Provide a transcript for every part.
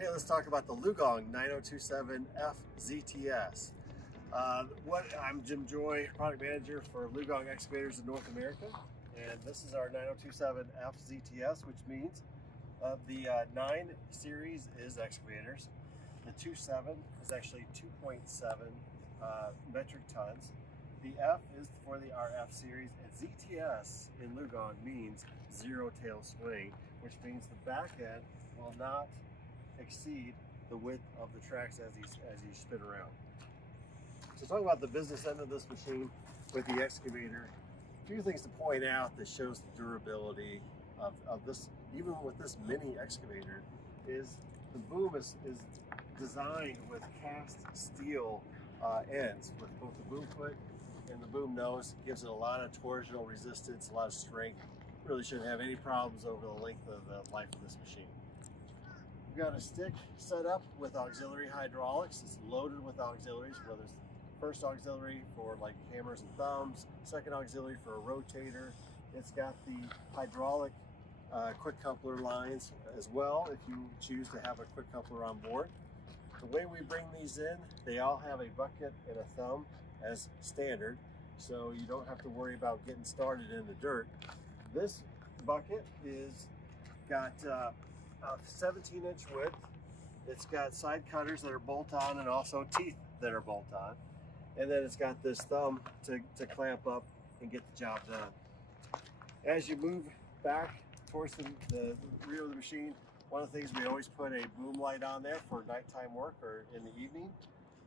Hey, let's talk about the LiuGong 9027FZTS. I'm Jim Joy, product manager for LiuGong Excavators in North America, and this is our 9027FZTS, which means the 9 series is excavators. The 27 is actually 2.7 metric tons. The F is for the RF series, and ZTS in LiuGong means zero tail swing, which means the back end will not exceed the width of the tracks as you spin around. So talking about the business end of this machine with the excavator, a few things to point out that shows the durability of this, even with this mini excavator, is the boom is designed with cast steel ends with both the boom foot and the boom nose. It gives it a lot of torsional resistance, a lot of strength. Really shouldn't have any problems over the length of the life of this machine. We've got a stick set up with auxiliary hydraulics. It's loaded with auxiliaries, whether it's first auxiliary for like hammers and thumbs, second auxiliary for a rotator. It's got the hydraulic quick coupler lines as well if you choose to have a quick coupler on board. The way we bring these in, they all have a bucket and a thumb as standard, so you don't have to worry about getting started in the dirt. This bucket is got a 17-inch width. It's got side cutters that are bolt-on and also teeth that are bolt-on. And then it's got this thumb to clamp up and get the job done. As you move back towards the rear of the machine, one of the things we always put a boom light on there for nighttime work or in the evening.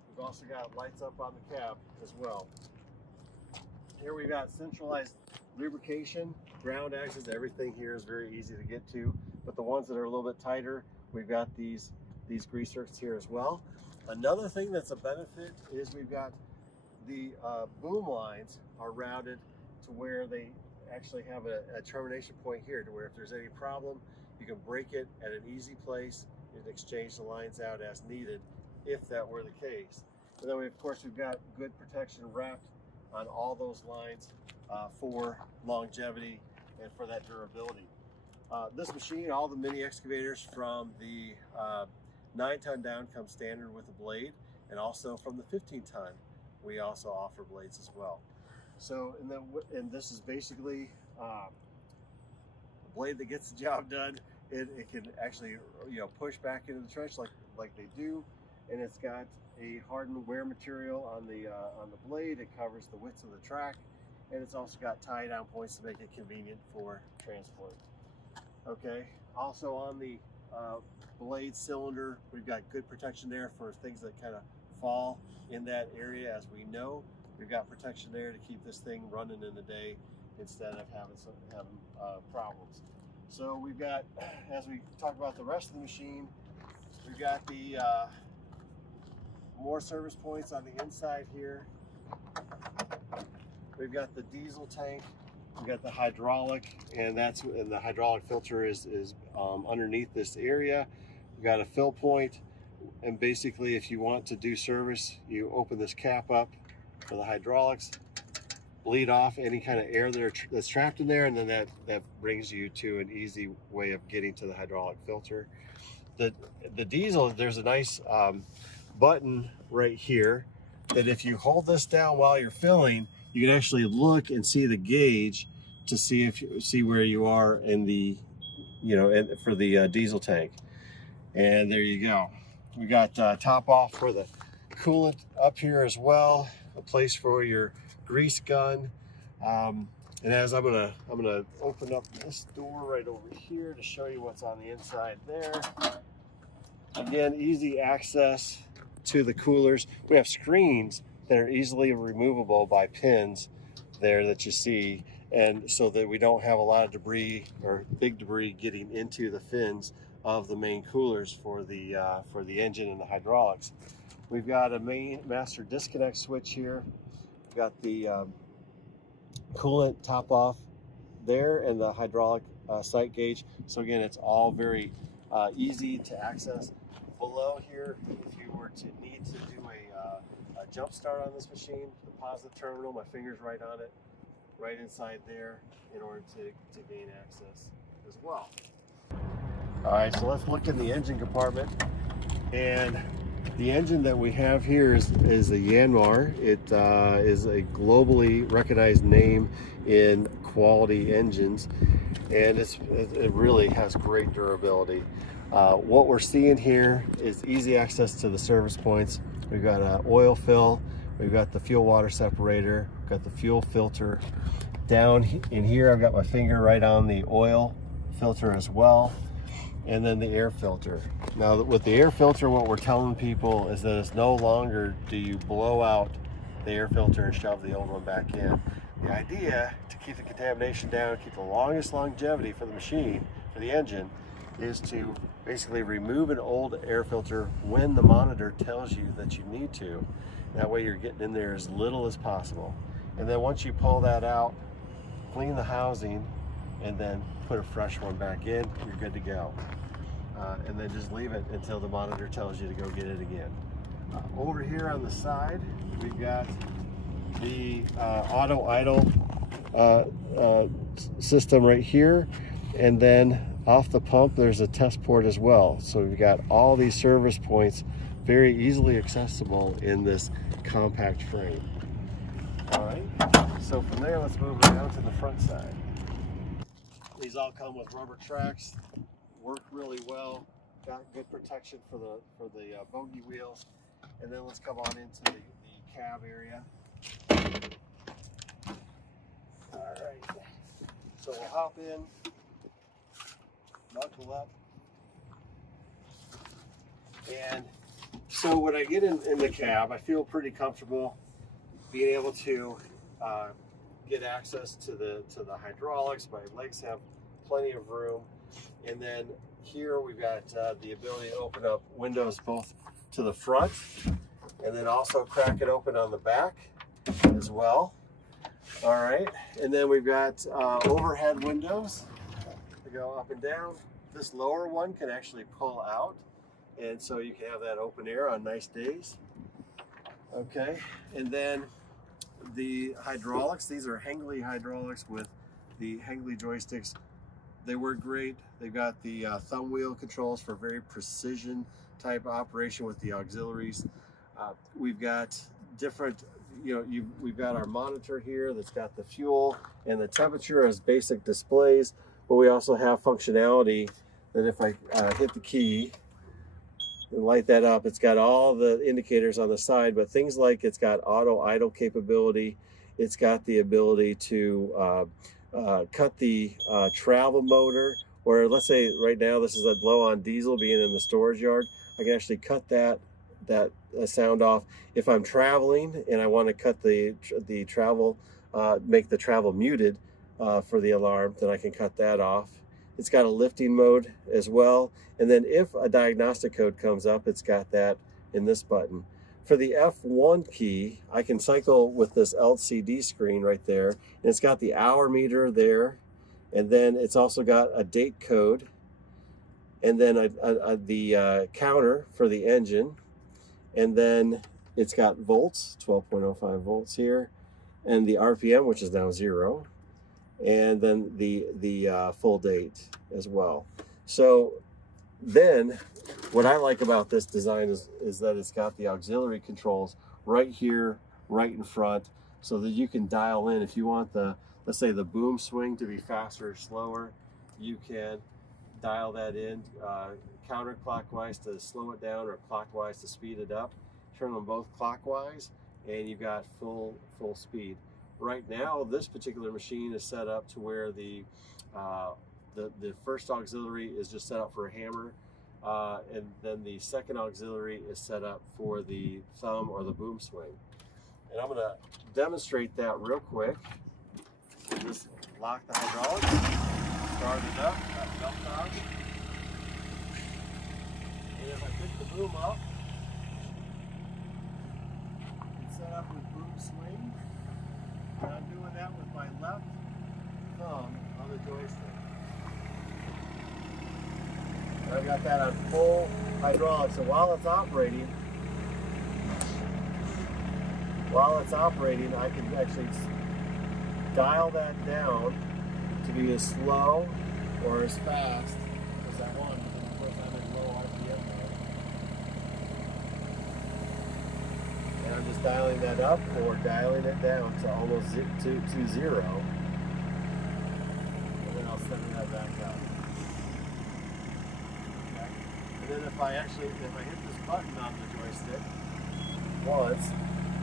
We've also got lights up on the cab as well. Here we've got centralized lubrication, ground axes. Everything here is very easy to get to, but the ones that are a little bit tighter, we've got these greasers here as well. Another thing that's a benefit is we've got the boom lines are routed to where they actually have a termination point here, to where if there's any problem, you can break it at an easy place and exchange the lines out as needed if that were the case. And then of course we've got good protection wrapped on all those lines for longevity and for that durability. This machine, all the mini excavators from the 9-ton down come standard with a blade, and also from the 15-ton we also offer blades as well. So and this is basically a blade that gets the job done. It can actually push back into the trench like they do, and it's got a hardened wear material on the blade. It covers the width of the track, and it's also got tie down points to make it convenient for transport. Okay, also on the blade cylinder, we've got good protection there for things that kind of fall in that area. As we know, we've got protection there to keep this thing running in the day instead of having problems. So we've got, as we talk about the rest of the machine, we've got the more service points on the inside here. We've got the diesel tank. We've got the hydraulic, and the hydraulic filter is underneath this area. We've got a fill point, and basically if you want to do service, you open this cap up for the hydraulics, bleed off any kind of air that's trapped in there, and then that brings you to an easy way of getting to the hydraulic filter. The diesel, there's a nice button right here that if you hold this down while you're filling, you can actually look and see the gauge to see where you are in the for the diesel tank. And there you go. We got top off for the coolant up here as well, a place for your grease gun. And as I'm gonna open up this door right over here to show you what's on the inside there. Again, easy access to the coolers. We have screens that are easily removable by pins there that you see, and so that we don't have a lot of debris or big debris getting into the fins of the main coolers for the engine and the hydraulics. We've got a main master disconnect switch here. We've got the coolant top off there and the hydraulic sight gauge. So again, it's all very easy to access. Below here, if you were to need to do a jump start on this machine, the positive terminal, my finger's right on it, right inside there, in order to gain access as well. All right, so let's look in the engine compartment. And the engine that we have here is a Yanmar. It is a globally recognized name in quality engines, and it really has great durability. What we're seeing here is easy access to the service points. We've got an oil fill, we've got the fuel water separator, we've got the fuel filter. Down in here, I've got my finger right on the oil filter as well, and then the air filter. Now with the air filter, what we're telling people is that it's no longer do you blow out the air filter and shove the old one back in. The idea to keep the contamination down, keep the longest longevity for the machine, for the engine, is to basically remove an old air filter when the monitor tells you that you need to. That way you're getting in there as little as possible. And then once you pull that out, clean the housing, and then put a fresh one back in, you're good to go. And then just leave it until the monitor tells you to go get it again. Over here on the side, we've got the auto idle system right here, and then off the pump there's a test port as well. So we've got all these service points very easily accessible in this compact frame. All right, so from there let's move around to the front side. These all come with rubber tracks, work really well, got good protection for the bogey wheels. And then let's come on into the cab area. All right, so we'll hop in, buckle up, and so when I get in the cab, I feel pretty comfortable being able to get access to the hydraulics. My legs have plenty of room, and then here we've got the ability to open up windows both to the front and then also crack it open on the back as well. All right, and then we've got overhead windows to go up and down. This lower one can actually pull out, and so you can have that open air on nice days. Okay, and then the hydraulics, these are Hengley hydraulics with the Hengley joysticks. They work great. They've got the thumb wheel controls for very precision type operation with the auxiliaries. We've got different, we've got our monitor here that's got the fuel and the temperature as basic displays, but we also have functionality that if I hit the key and light that up, it's got all the indicators on the side, but things like it's got auto idle capability. It's got the ability to cut the travel motor, or let's say right now this is a low on diesel being in the storage yard. I can actually cut that sound off. If I'm traveling and I want to cut the travel, make the travel muted for the alarm, then I can cut that off. It's got a lifting mode as well. And then if a diagnostic code comes up, it's got that in this button. For the F1 key, I can cycle with this LCD screen right there. And it's got the hour meter there. And then it's also got a date code. And then the counter for the engine. And then it's got volts, 12.05 volts here. And the RPM, which is now 0. And then the full date as well. So then what I like about this design is that it's got the auxiliary controls right here, right in front, so that you can dial in if you want let's say the boom swing to be faster or slower. You can dial that in counterclockwise to slow it down or clockwise to speed it up. Turn them both clockwise and you've got full speed. Right now, this particular machine is set up to where the first auxiliary is just set up for a hammer, and then the second auxiliary is set up for the thumb or the boom swing. And I'm going to demonstrate that real quick. Just lock the hydraulics, start it up, that belt on. And if I pick the boom up, it's set up with boom swing. And I'm doing that with my left thumb on the joystick. And I've got that on full hydraulic, so while it's operating, I can actually dial that down to be as slow or as fast as I want. just dialing that up or dialing it down to almost to zero. And then I'll send that back up. Okay. And then if I hit this button on the joystick once,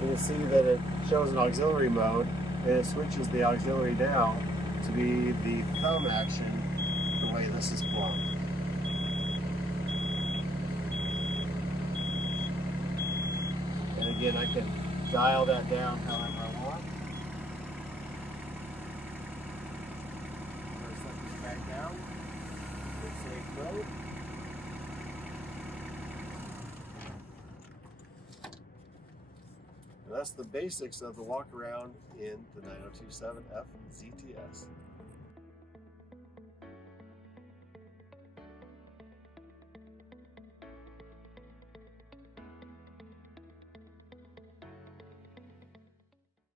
you'll see that it shows an auxiliary mode, and it switches the auxiliary now to be the thumb action the way this is plumbed. And again, I can dial that down however I want. I'm going to set this back down. Hit save mode. And that's the basics of the walk around in the 9027FZTS.